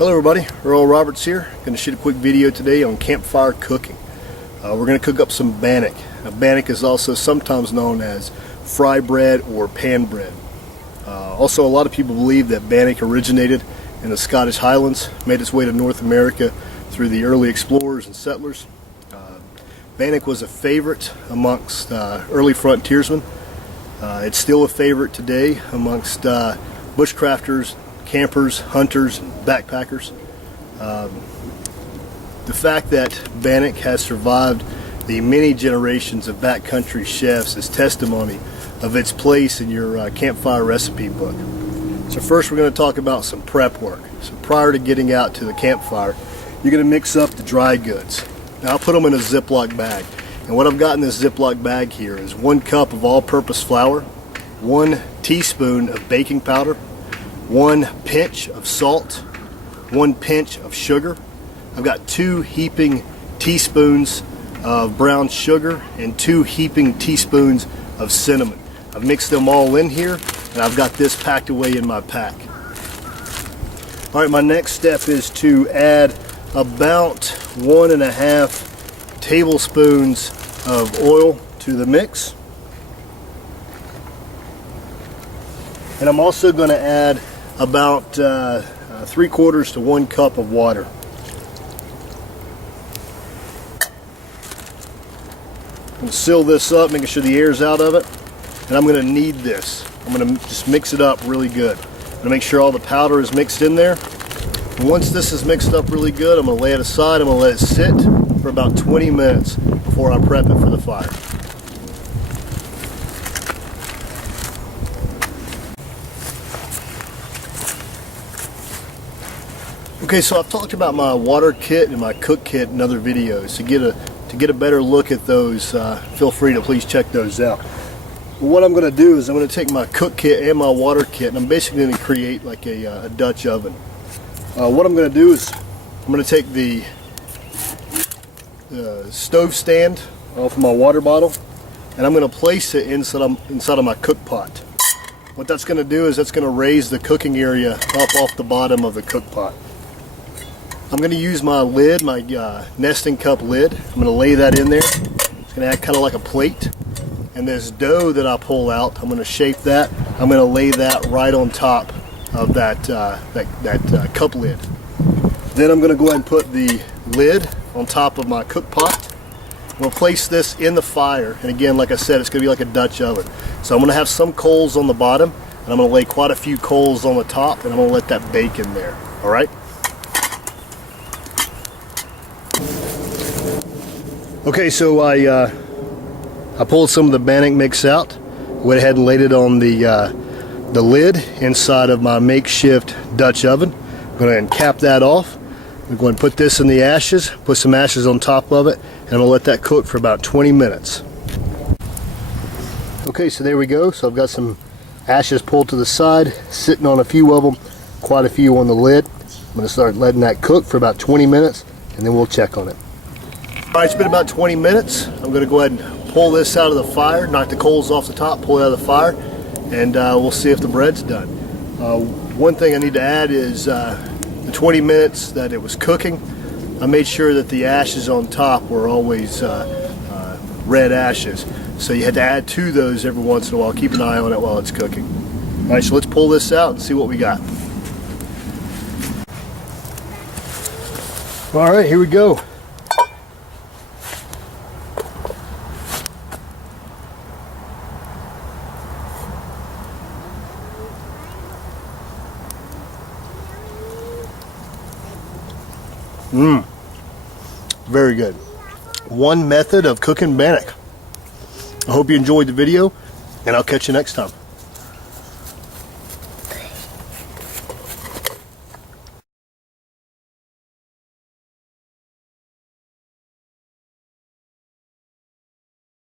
Hello everybody, Earl Roberts here. Going to shoot a quick video today on campfire cooking. We're going to cook up some bannock. Now, bannock is also sometimes known as fry bread or pan bread. Also, a lot of people believe that bannock originated in the Scottish Highlands, made its way to North America through the early explorers and settlers. Bannock was a favorite amongst early frontiersmen. It's still a favorite today amongst bushcrafters, campers, hunters, and backpackers. The fact that bannock has survived the many generations of backcountry chefs is testimony of its place in your campfire recipe book. So first we're going to talk about some prep work. So prior to getting out to the campfire, you're going to mix up the dry goods. Now I'll put them in a Ziploc bag. And what I've got in this Ziploc bag here is 1 cup of all-purpose flour, 1 teaspoon of baking powder, 1 pinch of salt, 1 pinch of sugar. I've got 2 heaping teaspoons of brown sugar and 2 heaping teaspoons of cinnamon. I've mixed them all in here and I've got this packed away in my pack. Alright, my next step is to add about 1.5 tablespoons of oil to the mix. And I'm also going to add about 3/4 to 1 cup of water. I'm going to seal this up, making sure the air's out of it. And I'm going to knead this. I'm going to just mix it up really good. I'm going to make sure all the powder is mixed in there. And once this is mixed up really good, I'm going to lay it aside. I'm going to let it sit for about 20 minutes before I prep it for the fire. Okay, so I've talked about my water kit and my cook kit in other videos. To get a better look at those, feel free to please check those out. But what I'm going to do is I'm going to take my cook kit and my water kit, and I'm basically going to create like a Dutch oven. What I'm going to do is I'm going to take the stove stand off of my water bottle, and I'm going to place it inside of my cook pot. What that's going to do is that's going to raise the cooking area up off the bottom of the cook pot. I'm going to use my lid, my nesting cup lid. I'm going to lay that in there. It's going to act kind of like a plate. And this dough that I pull out, I'm going to shape that. I'm going to lay that right on top of that cup lid. Then I'm going to go ahead and put the lid on top of my cook pot. I'm going to place this in the fire. And again, like I said, it's going to be like a Dutch oven. So I'm going to have some coals on the bottom, and I'm going to lay quite a few coals on the top, and I'm going to let that bake in there. All right? Okay, so I pulled some of the bannock mix out, went ahead and laid it on the lid inside of my makeshift Dutch oven. I'm going to cap that off. I'm going to put this in the ashes, put some ashes on top of it, and I'm going to let that cook for about 20 minutes. Okay, so there we go. So I've got some ashes pulled to the side, sitting on a few of them, quite a few on the lid. I'm going to start letting that cook for about 20 minutes, and then we'll check on it. Alright, it's been about 20 minutes. I'm going to go ahead and pull this out of the fire, knock the coals off the top, pull it out of the fire, and we'll see if the bread's done. One thing I need to add is the 20 minutes that it was cooking, I made sure that the ashes on top were always red ashes. So you had to add to those every once in a while. Keep an eye on it while it's cooking. Alright, so let's pull this out and see what we got. Alright, here we go. Very good. One method of cooking bannock. I hope you enjoyed the video, and I'll catch you next time.